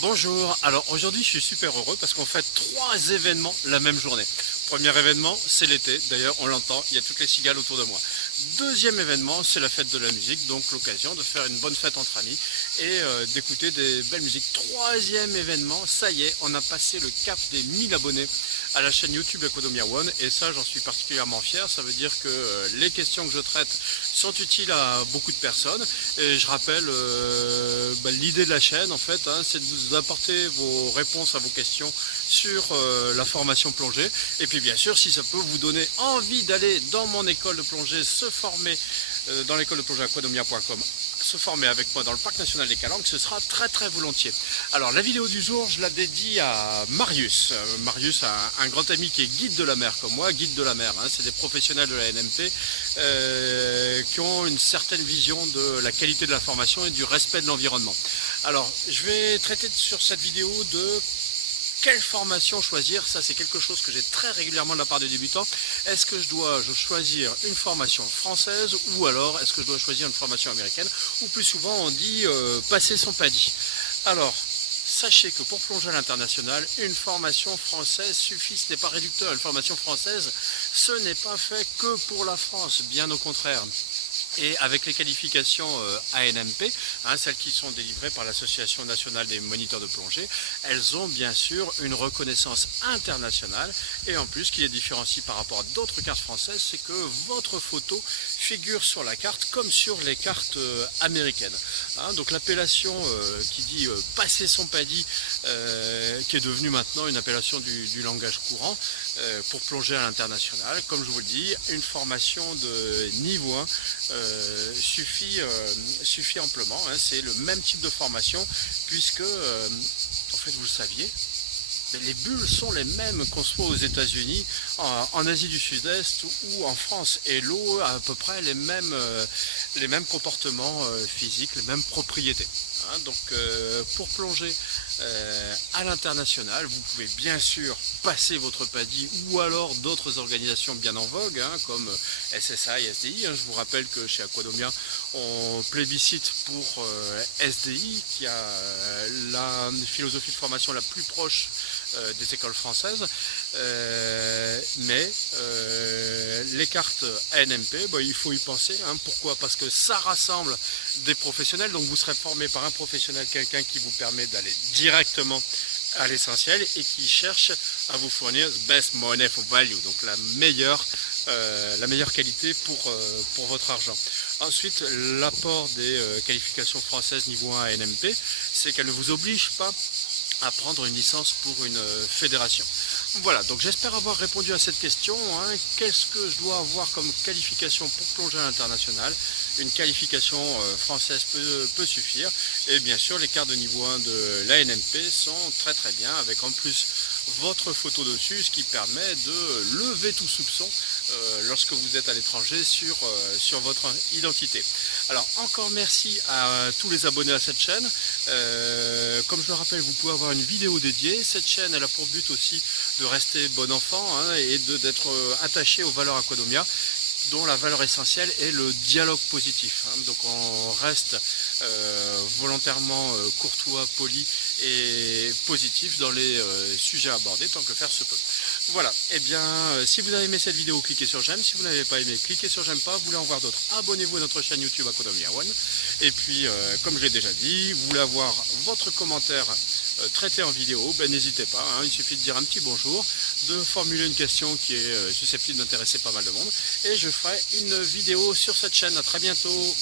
Bonjour, alors aujourd'hui je suis super heureux parce qu'on fait 3 événements la même journée. Premier événement, c'est l'été, d'ailleurs on l'entend, il y a toutes les cigales autour de moi. Deuxième événement, c'est la fête de la musique, donc l'occasion de faire une bonne fête entre amis et d'écouter des belles musiques. Troisième événement, ça y est, on a passé le cap des 1000 abonnés à la chaîne YouTube Aquadomia One et ça j'en suis particulièrement fier, ça veut dire que les questions que je traite sont utiles à beaucoup de personnes et je rappelle l'idée de la chaîne en fait c'est de vous apporter vos réponses à vos questions sur la formation plongée et puis bien sûr si ça peut vous donner envie d'aller dans mon école de plongée se former dans l'école de plongée aquadomia.com, se former avec moi dans le parc national des Calanques, ce sera très volontiers. Alors la vidéo du jour je la dédie à Marius. Marius a un grand ami qui est guide de la mer comme moi, guide de la mer, c'est des professionnels de la NMP qui ont une certaine vision de la qualité de la formation et du respect de l'environnement. Alors je vais traiter sur cette vidéo de quelle formation choisir, ça c'est quelque chose que j'ai très régulièrement de la part des débutants. Est-ce que je dois choisir une formation française ou alors est-ce que je dois choisir une formation américaine? Ou plus souvent on dit passer son PADI. Alors, sachez que pour plonger à l'international, une formation française suffit, ce n'est pas réducteur. Une formation française, ce n'est pas fait que pour la France, bien au contraire. Et avec les qualifications ANMP, celles qui sont délivrées par l'Association nationale des moniteurs de plongée, elles ont bien sûr une reconnaissance internationale et en plus, ce qui les différencie par rapport à d'autres cartes françaises, c'est que votre photo figure sur la carte comme sur les cartes américaines. Donc l'appellation qui dit passer son PADI, qui est devenue maintenant une appellation du langage courant pour plonger à l'international. Comme je vous le dis, une formation de niveau 1 suffit amplement. C'est le même type de formation puisque, en fait vous le saviez, mais les bulles sont les mêmes qu'on soit aux États-Unis, en Asie du Sud-Est ou en France. Et l'eau a à peu près les mêmes comportements physiques, les mêmes propriétés. Donc pour plonger à l'international, vous pouvez bien sûr passer votre PADI ou alors d'autres organisations bien en vogue comme SSI, SDI. Je vous rappelle que chez Aquadomia, on plébiscite pour SDI qui a la philosophie de formation la plus proche des écoles françaises, mais les cartes ANMP, il faut y penser. Pourquoi? Parce que ça rassemble des professionnels, donc vous serez formé par un professionnel, quelqu'un qui vous permet d'aller directement à l'essentiel et qui cherche à vous fournir best money for value, donc la meilleure qualité pour votre argent. Ensuite, l'apport des qualifications françaises niveau 1 à NMP, c'est qu'elles ne vous obligent pas à prendre une licence pour une fédération. Voilà, donc j'espère avoir répondu à cette question. Qu'est-ce que je dois avoir comme qualification pour plonger à l'international? Une qualification française peut suffire. Et bien sûr, les cartes de niveau 1 de l'ANMP sont très bien, avec en plus votre photo dessus, ce qui permet de lever tout soupçon lorsque vous êtes à l'étranger sur votre identité. Alors encore merci à tous les abonnés à cette chaîne. Comme je le rappelle, vous pouvez avoir une vidéo dédiée. Cette chaîne elle a pour but aussi de rester bon enfant et d'être attaché aux valeurs Aquadomia, dont la valeur essentielle est le dialogue positif. Donc on reste volontairement courtois, poli et positif dans les sujets abordés tant que faire se peut. Voilà, et bien si vous avez aimé cette vidéo, cliquez sur j'aime. Si vous n'avez pas aimé, cliquez sur j'aime pas. Vous voulez en voir d'autres, abonnez-vous à notre chaîne YouTube Aquadomia One. Et puis comme je l'ai déjà dit, vous voulez avoir votre commentaire traité en vidéo, n'hésitez pas, il suffit de dire un petit bonjour, de formuler une question qui est susceptible d'intéresser pas mal de monde et je ferai une vidéo sur cette chaîne. À très bientôt.